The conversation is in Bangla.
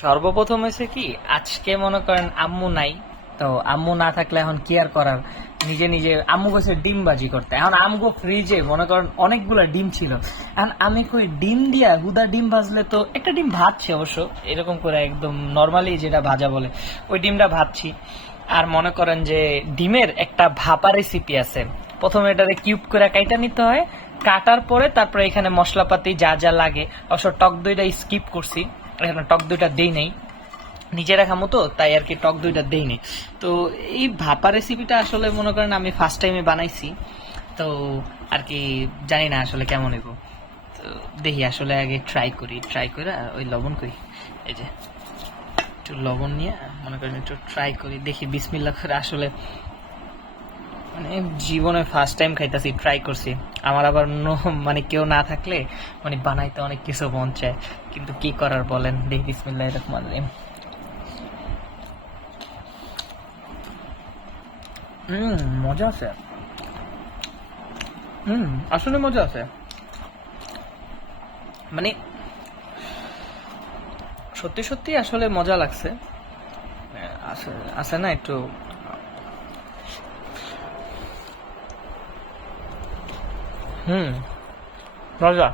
সর্বপ্রথম হয়েছে কি, আজকে মনে করেন আম্মু নাই, তো আম্মু না থাকলে এখন কি আর করার, নিজে নিজে আম্মু গেছে ডিম বাজি করতে। এখন আমগো ফ্রিজে মনে করেন অনেকগুলো ডিম ছিল, এখন আমি কই ডিম দিয়া গুদা ডিম ভাজলে তো, একটা ডিম ভাজছি অবশ্য এরকম করে একদম নর্মালি যেটা ভাজা বলে, ওই ডিমটা ভাজছি। আর মনে করেন যে ডিমের একটা ভাপা রেসিপি আছে, প্রথমে এটাকে কিউব করে কাইটা নিতে হয়, কাটার পরে তারপরে এখানে মশলাপাতি যা যা লাগে, অবশ্য টক দইটা স্কিপ করছি, এখানে টক দইটা দেই নাই, নিজেরা খামো তো তাই আর কি টক দইটা দেই নাই। তো এই ভাপা রেসিপিটা আসলে মনে করেন আমি ফার্স্ট টাইমে বানাইছি, তো আর কি জানি না আসলে কেমন হইব। তো দেখি আসলে আগে ট্রাই করে ওই লবণ করি, এই যে একটু লবণ নিয়ে মনে করেন একটু ট্রাই করি, দেখি বিসমিল্লাহ করে। আসলে মানে জীবনে ফার্স্ট টাইম খাইতেছি, ট্রাই করছি। আমার আবার মানে কেউ না থাকলে মানে বানাইতে অনেক কিছু মন চায়, কিন্তু কি করার বলেন। দেখি বিসমিল্লাহির রহমানির রহিম। মজা আছে। আসলে মজা আছে, মানে সত্যি সত্যি আসলে মজা লাগছে। আছে আছে না একটু। হুম, মজা।